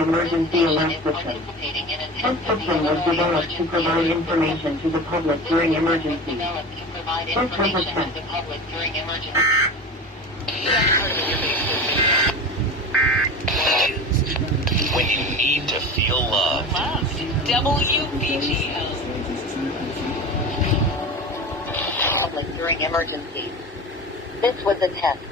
emergency alert system. This system was developed to provide information to the public during emergencies. This was a test. When you need to feel love. WIBI-FM. Public during emergencies. This was a test.